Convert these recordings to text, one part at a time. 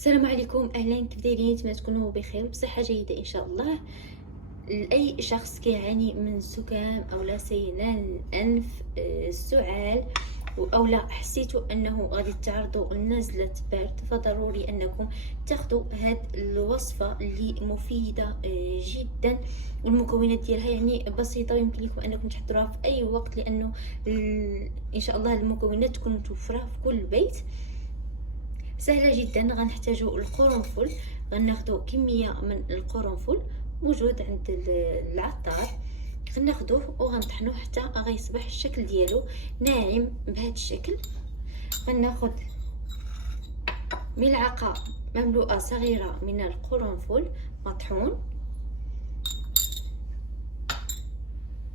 السلام عليكم، اهلا، كيف دايرين؟ نتمنى تكونوا بخير وبصحه جيده ان شاء الله. لاي شخص كيعاني من زكام او لا سيلان الانف، السعال، او لا حسيتوا انه غادي تعرضوا لنزله برد، فضروري انكم تاخذوا هاد الوصفه اللي مفيده جدا. والمكونات ديالها يعني بسيطه ويمكن لكم انكم تحضروها في اي وقت، لانه ان شاء الله المكونات تكون متوفره في كل بيت. سهله جدا. غنحتاجو القرنفل، غناخدو كميه من القرنفل موجود عند العطار، غناخدوه وغنطحنوه حتى غيصبح الشكل ديالو ناعم بهذا الشكل. غناخد ملعقه مملوءه صغيره من القرنفل مطحون،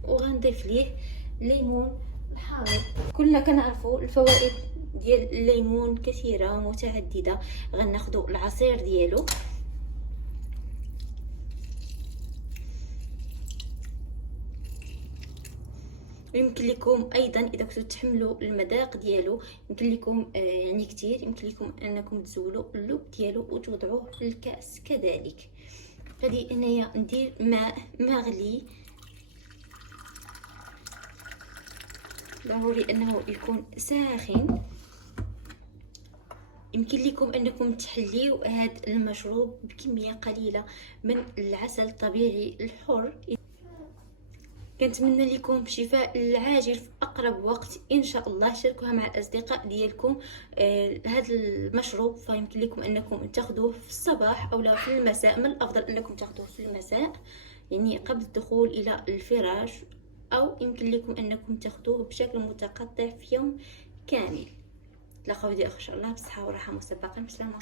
وغنضيف ليه الليمون الحامض. كلنا كنعرفوا الفوائد ديال الليمون كثيره ومتعدده. غناخدو العصير ديالو، يمكن لكم ايضا اذا كنتو تحملوا المذاق ديالو يمكن لكم يعني كتير، يمكن لكم انكم تزولوا اللب ديالو وتوضعوه في الكاس كذلك. غادي انايا ندير ماء مغلي، ضروري انه يكون ساخن. يمكن لكم انكم تحليو هذا المشروب بكميه قليله من العسل الطبيعي الحر. كنتمنى لكم الشفاء العاجل في اقرب وقت ان شاء الله. شاركوها مع الاصدقاء ديالكم. هذا المشروب فيمكن لكم انكم تاخذوه في الصباح او لا في المساء. من الافضل انكم تاخذوه في المساء، يعني قبل الدخول الى الفراش، او يمكن لكم انكم تاخذوه بشكل متقطع في يوم كامل. تلاقاو ان شاء الله بصحه وراحه مسبقا. بسلامه.